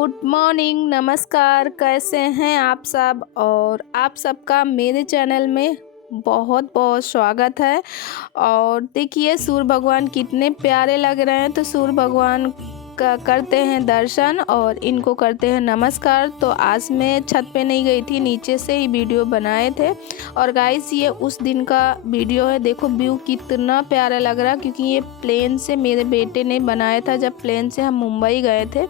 Good morning, नमस्कार। कैसे हैं आप सब? और आप सबका मेरे चैनल में बहुत बहुत स्वागत है। और देखिए सूर्य भगवान कितने प्यारे लग रहे हैं। तो सूर्य भगवान का करते हैं दर्शन और इनको करते हैं नमस्कार। तो आज मैं छत पे नहीं गई थी, नीचे से ही वीडियो बनाए थे। और गाइस ये उस दिन का वीडियो है। देखो व्यू कितना प्यारा लग रहा है, क्योंकि ये प्लेन से मेरे बेटे ने बनाया था। जब प्लेन से हम मुंबई गए थे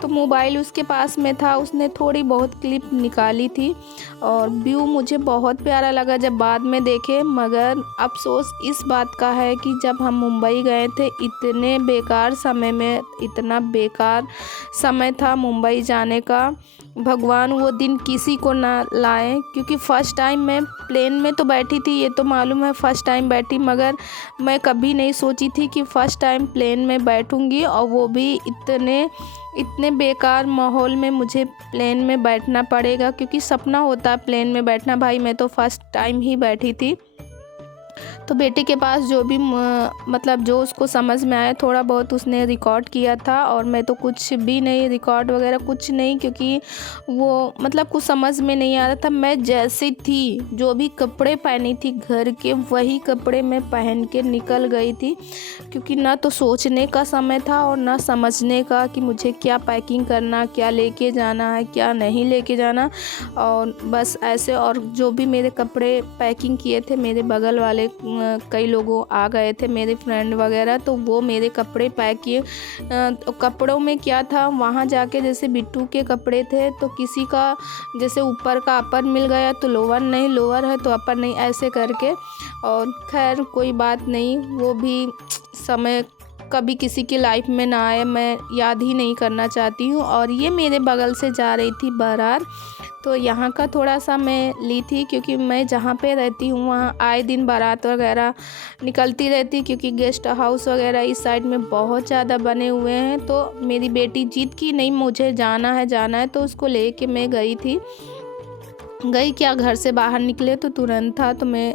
तो मोबाइल उसके पास में था, उसने थोड़ी बहुत क्लिप निकाली थी और व्यू मुझे बहुत प्यारा लगा जब बाद में देखे। मगर अफसोस इस बात का है कि जब हम मुंबई गए थे इतने बेकार समय में, इतना बेकार समय था मुंबई जाने का। भगवान वो दिन किसी को ना लाए, क्योंकि फ़र्स्ट टाइम मैं प्लेन में तो बैठी थी, ये तो मालूम है फ़र्स्ट टाइम बैठी, मगर मैं कभी नहीं सोची थी कि फ़र्स्ट टाइम प्लेन में बैठूंगी और वो भी इतने बेकार माहौल में मुझे प्लेन में बैठना पड़ेगा। क्योंकि सपना होता है प्लेन में बैठना। भाई मैं तो फ़र्स्ट टाइम ही बैठी थी। तो बेटे के पास जो भी मतलब जो उसको समझ में आया थोड़ा बहुत उसने रिकॉर्ड किया था, और मैं तो कुछ भी नहीं, रिकॉर्ड वगैरह कुछ नहीं, क्योंकि वो मतलब कुछ समझ में नहीं आ रहा था। मैं जैसी थी, जो भी कपड़े पहनी थी घर के, वही कपड़े मैं पहन के निकल गई थी। क्योंकि ना तो सोचने का समय था और ना समझने का कि मुझे क्या पैकिंग करना, क्या लेके जाना है, क्या नहीं लेके जाना। और बस ऐसे, और जो भी मेरे कपड़े पैकिंग किए थे, मेरे बगल वाले कई लोगों आ गए थे, मेरे फ्रेंड वगैरह, तो वो मेरे कपड़े पैक किए। तो कपड़ों में क्या था, वहाँ जाके जैसे बिट्टू के कपड़े थे तो किसी का जैसे ऊपर का अपर मिल गया तो लोअर नहीं, लोअर है तो अपर नहीं, ऐसे करके। और खैर कोई बात नहीं, वो भी समय कभी किसी की लाइफ में ना आए, मैं याद ही नहीं करना चाहती हूँ। और ये मेरे बगल से जा रही थी बारात, तो यहाँ का थोड़ा सा मैं ली थी, क्योंकि मैं जहाँ पे रहती हूँ वहाँ आए दिन बारात वगैरह निकलती रहती, क्योंकि गेस्ट हाउस वगैरह इस साइड में बहुत ज़्यादा बने हुए हैं। तो मेरी बेटी जीत की नहीं, मुझे जाना है, तो उसको लेके मैं गई थी। गई क्या, घर से बाहर निकले तो तुरंत था, तो मैं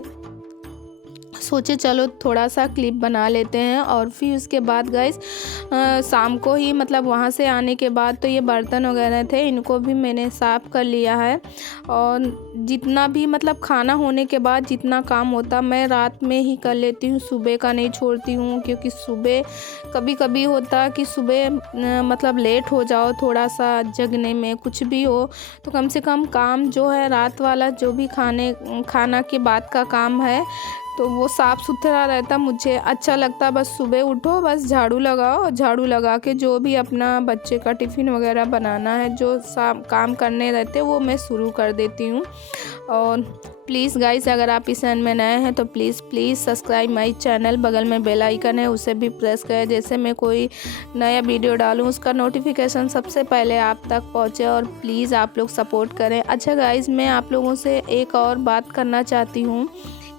सोचे चलो थोड़ा सा क्लिप बना लेते हैं। और फिर उसके बाद गाइस शाम को ही, मतलब वहाँ से आने के बाद, तो ये बर्तन वगैरह थे, इनको भी मैंने साफ़ कर लिया है। और जितना भी मतलब खाना होने के बाद जितना काम होता मैं रात में ही कर लेती हूँ, सुबह का नहीं छोड़ती हूँ। क्योंकि सुबह कभी कभी होता कि सुबह मतलब लेट हो जाओ थोड़ा सा जगने में, कुछ भी हो, तो कम से कम काम जो है रात वाला, जो भी खाना के बाद का काम है, तो वो साफ़ सुथरा रहता, मुझे अच्छा लगता। बस सुबह उठो, बस झाड़ू लगाओ, झाड़ू लगा के जो भी अपना बच्चे का टिफ़िन वगैरह बनाना है, जो काम करने रहते वो मैं शुरू कर देती हूँ। और प्लीज़ गाइस, अगर आप इस चैनल में नए हैं तो प्लीज़ सब्सक्राइब माई चैनल। बगल में बेल आइकन है, उसे भी प्रेस करें, जैसे मैं कोई नया वीडियो डालूँ उसका नोटिफिकेशन सबसे पहले आप तक पहुँचे। और प्लीज़ आप लोग सपोर्ट करें। अच्छा गाइस, मैं आप लोगों से एक और बात करना चाहती हूँ।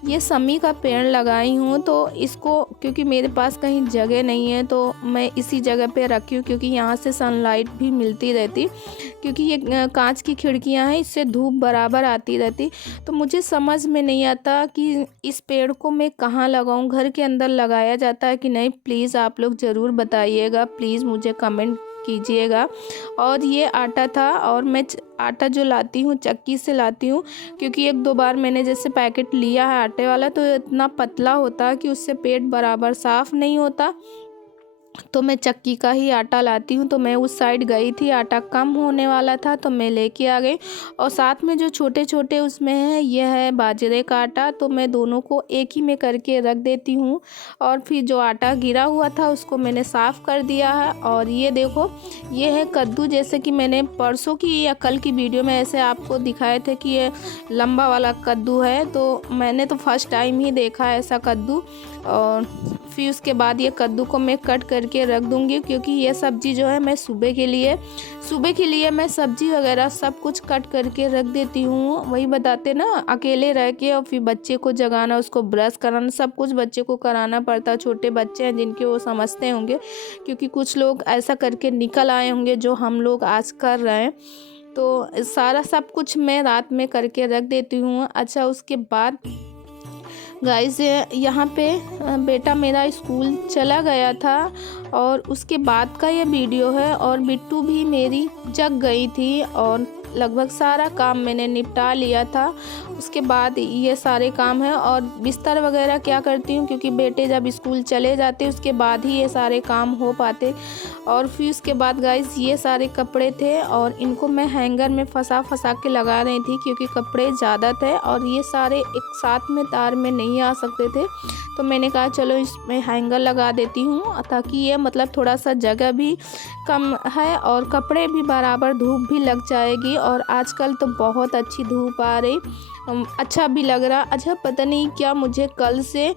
ये समी का पेड़ लगाई हूँ, तो इसको क्योंकि मेरे पास कहीं जगह नहीं है तो मैं इसी जगह पे रखी हूँ, क्योंकि यहाँ से सनलाइट भी मिलती रहती। क्योंकि ये कांच की खिड़कियाँ हैं, इससे धूप बराबर आती रहती। तो मुझे समझ में नहीं आता कि इस पेड़ को मैं कहाँ लगाऊँ, घर के अंदर लगाया जाता है कि नहीं। प्लीज़ आप लोग ज़रूर बताइएगा, प्लीज़ मुझे कमेंट कीजिएगा। और ये आटा था, और मैं आटा जो लाती हूँ चक्की से लाती हूँ, क्योंकि एक दो बार मैंने जैसे पैकेट लिया है आटे वाला, तो इतना पतला होता है कि उससे पेट बराबर साफ़ नहीं होता। तो मैं चक्की का ही आटा लाती हूँ। तो मैं उस साइड गई थी, आटा कम होने वाला था तो मैं लेके आ गई। और साथ में जो छोटे छोटे उसमें है, ये है बाजरे का आटा, तो मैं दोनों को एक ही में करके रख देती हूँ। और फिर जो आटा गिरा हुआ था उसको मैंने साफ़ कर दिया है। और ये देखो, ये है कद्दू, जैसे कि मैंने परसों की या कल की वीडियो में ऐसे आपको दिखाए थे कि ये लंबा वाला कद्दू है। तो मैंने तो फर्स्ट टाइम ही देखा है ऐसा कद्दू। और फिर उसके बाद ये कद्दू को मैं कट करके रख दूँगी, क्योंकि ये सब्ज़ी जो है मैं सुबह के लिए मैं सब्ज़ी वगैरह सब कुछ कट करके रख देती हूँ। वही बताते ना, अकेले रह के और फिर बच्चे को जगाना, उसको ब्रश कराना, सब कुछ बच्चे को कराना पड़ता है। छोटे बच्चे हैं जिनके वो समझते होंगे, क्योंकि कुछ लोग ऐसा करके निकल आए होंगे जो हम लोग आज कर रहे हैं। तो सारा सब कुछ मैं रात में करके रख देती हूँ। अच्छा, उसके बाद गाइस यहाँ पे बेटा मेरा स्कूल चला गया था और उसके बाद का ये वीडियो है। और बिट्टू भी मेरी जग गई थी और लगभग सारा काम मैंने निपटा लिया था। उसके बाद ये सारे काम हैं और बिस्तर वगैरह क्या करती हूँ, क्योंकि बेटे जब स्कूल चले जाते उसके बाद ही ये सारे काम हो पाते। और फिर उसके बाद गाइस ये सारे कपड़े थे और इनको मैं हैंगर में फंसा के लगा रही थी, क्योंकि कपड़े ज़्यादा थे और ये सारे एक साथ में तार में नहीं आ सकते थे। तो मैंने कहा चलो इसमें हैंगर लगा देती हूँ, ताकि ये मतलब थोड़ा सा जगह भी कम है और कपड़े भी बराबर धूप भी लग जाएगी। और आजकल तो बहुत अच्छी धूप आ रही, अच्छा भी लग रहा। अच्छा पता नहीं क्या मुझे कल से,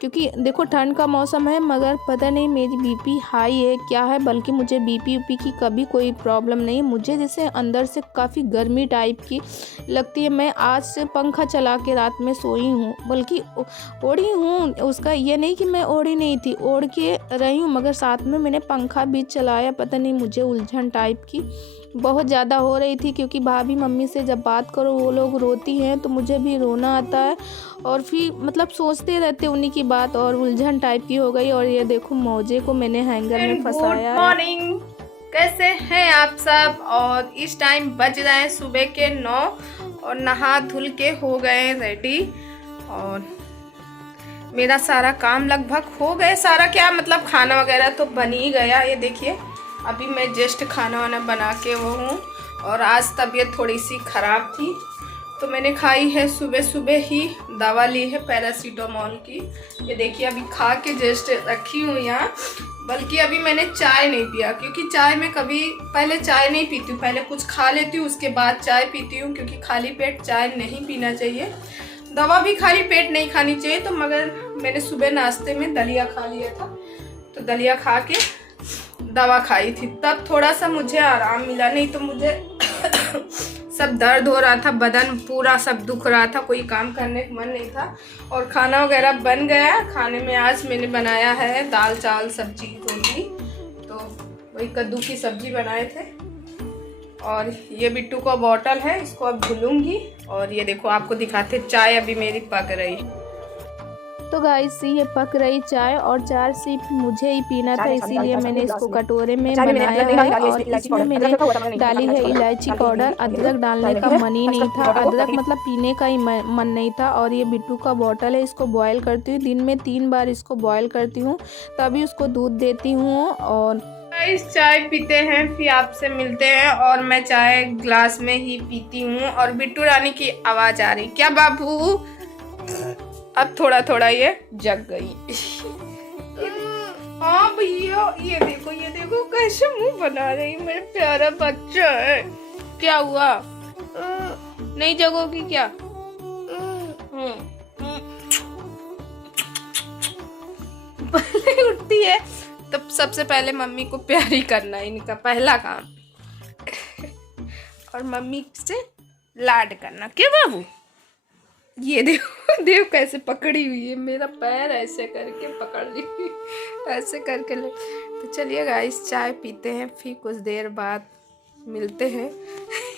क्योंकि देखो ठंड का मौसम है, मगर पता नहीं मेरी बीपी हाई है क्या है, बल्कि मुझे बीपी की कभी कोई प्रॉब्लम नहीं। मुझे जैसे अंदर से काफ़ी गर्मी टाइप की लगती है। मैं आज से पंखा चला के रात में सोई हूँ, बल्कि ओढ़ी हूँ। उसका ये नहीं कि मैं ओढ़ी नहीं थी, ओढ़ के रही हूँ, मगर साथ में मैंने पंखा भी चलाया। पता नहीं मुझे उलझन टाइप की बहुत ज़्यादा हो रही थी, क्योंकि भाभी मम्मी से जब बात करो वो लोग रोती हैं तो मुझे भी रोना आता है। और फिर मतलब सोचते रहते उन्हीं की बात, और उलझन टाइप की हो गई। और ये देखो मोजे को मैंने हैंगर में फंसाया। गुड मॉर्निंग, कैसे हैं आप सब। और इस टाइम बज रहे हैं सुबह के 9 और नहा धुल के हो गए रेडी। और मेरा सारा काम लगभग हो गए। सारा क्या मतलब खाना वगैरह तो बन ही गया। ये देखिए अभी मैं जस्ट खाना वाना बना के वो हूँ। और आज तबीयत थोड़ी सी ख़राब थी तो मैंने खाई है सुबह ही दवा ली है पैरासीटामोल की। ये देखिए अभी खा के जस्ट रखी हूँ यहाँ। बल्कि अभी मैंने चाय नहीं पिया, क्योंकि चाय में कभी पहले चाय नहीं पीती हूँ, पहले कुछ खा लेती हूँ उसके बाद चाय पीती हूँ, क्योंकि खाली पेट चाय नहीं पीना चाहिए। दवा भी खाली पेट नहीं खानी चाहिए। तो मगर मैंने सुबह नाश्ते में दलिया खा लिया था, तो दलिया खा के दवा खाई थी, तब थोड़ा सा मुझे आराम मिला। नहीं तो मुझे सब दर्द हो रहा था, बदन पूरा सब दुख रहा था, कोई काम करने का मन नहीं था। और खाना वगैरह बन गया। खाने में आज मैंने बनाया है दाल चावल सब्जी रोटी, तो वही कद्दू की सब्जी बनाए थे। और ये बिट्टू का बॉटल है, इसको अब धुलूंगी। और ये देखो आपको दिखाते चाय अभी मेरी पक रही। तो गाइस ये पक रही चाय, और चाय सिर्फ मुझे ही पीना था, इसीलिए मैंने इसको कटोरे में बनाया है। और इसमें मैंने डाली है इलायची पाउडर। अदरक डालने का मन ही नहीं था, अदरक मतलब पीने का ही मन नहीं था। और ये बिट्टू का बॉटल है, इसको बॉयल करती हूँ, दिन में 3 बार इसको बॉयल करती हूँ, तभी उसको दूध देती हूँ। और इस चाय पीते हैं फिर आपसे मिलते हैं। और मैं चाय ग्लास में ही पीती हूँ। और बिट्टू रानी की आवाज़ आ रही, क्या बाबू। अब थोड़ा ये जग गई। हाँ भैया ये देखो कैसे मुंह बना रही, मेरा प्यारा बच्चा है। क्या हुआ, नहीं जगोगी क्या। पहले उठती है तब सबसे पहले मम्मी को प्यारी करना है इनका पहला काम। और मम्मी से लाड करना। क्या बाबू, ये देखो कैसे पकड़ी हुई है, मेरा पैर ऐसे करके पकड़ ली, ऐसे करके ले। तो चलिए गाइस चाय पीते हैं, फिर कुछ देर बाद मिलते हैं।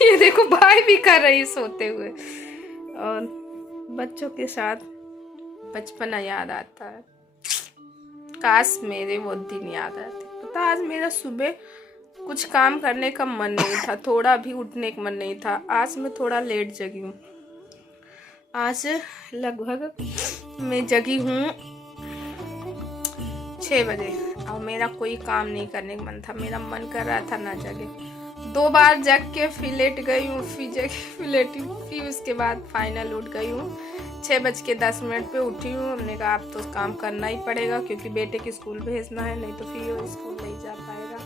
ये देखो भाई भी कर रही सोते हुए। और बच्चों के साथ बचपना याद आता है, काश मेरे वो दिन याद आते। पता आज मेरा सुबह कुछ काम करने का मन नहीं था, थोड़ा भी उठने का मन नहीं था। आज मैं थोड़ा लेट जगी हूँ। आज लगभग मैं जगी हूँ 6 बजे, और मेरा कोई काम नहीं करने का मन था। मेरा मन कर रहा था ना जगे। 2 बार जग के फिर लेट गई हूँ, फिर जग फिर लेटी, फिर उसके बाद फाइनल उठ गई हूँ। 6:10 पे उठी हूँ। हमने कहा अब तो काम करना ही पड़ेगा, क्योंकि बेटे के स्कूल भेजना है, नहीं तो फिर वो स्कूल नहीं जा पाएगा।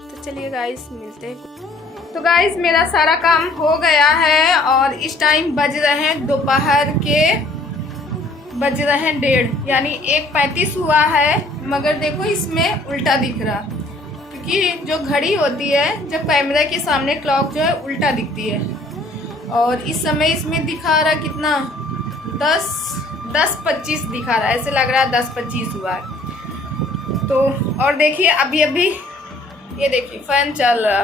तो चलिए गाइस मिलते हैं। तो गाइस मेरा सारा काम हो गया है और इस टाइम बज रहे हैं दोपहर के 1:30, यानी 1:35 हुआ है। मगर देखो इसमें उल्टा दिख रहा, क्योंकि जो घड़ी होती है जब कैमरा के सामने क्लॉक जो है उल्टा दिखती है। और इस समय इसमें दिखा रहा कितना 10:25 दिखा रहा है, ऐसे लग रहा है 10:25 हुआ है। तो और देखिए अभी ये देखिए फैन चल रहा,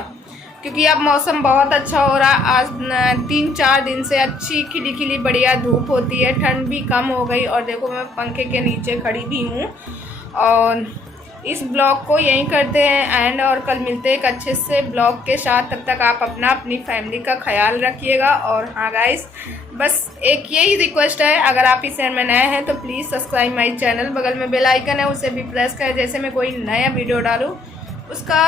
क्योंकि अब मौसम बहुत अच्छा हो रहा है। आज 3-4 दिन से अच्छी खिली खिली बढ़िया धूप होती है, ठंड भी कम हो गई। और देखो मैं पंखे के नीचे खड़ी भी हूँ। और इस ब्लॉग को यहीं करते हैं एंड, और कल मिलते हैं एक अच्छे से ब्लॉग के साथ। तब तक आप अपनी फैमिली का ख्याल रखिएगा। और हाँ गाइस, बस एक यही रिक्वेस्ट है, अगर आप इस चैनल में नए हैं तो प्लीज़ सब्सक्राइब माई चैनल। बगल में बेल आइकन है, उसे भी प्रेस करें, जैसे मैं कोई नया वीडियो डालूँ उसका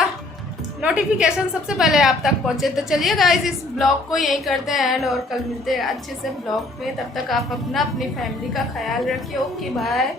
नोटिफिकेशन सबसे पहले आप तक पहुँचे। तो चलिए गाइस, इस ब्लॉग को यहीं करते हैं एंड, और कल मिलते हैं अच्छे से ब्लॉग में। तब तक आप अपनी फैमिली का ख्याल रखिए। Okay bye.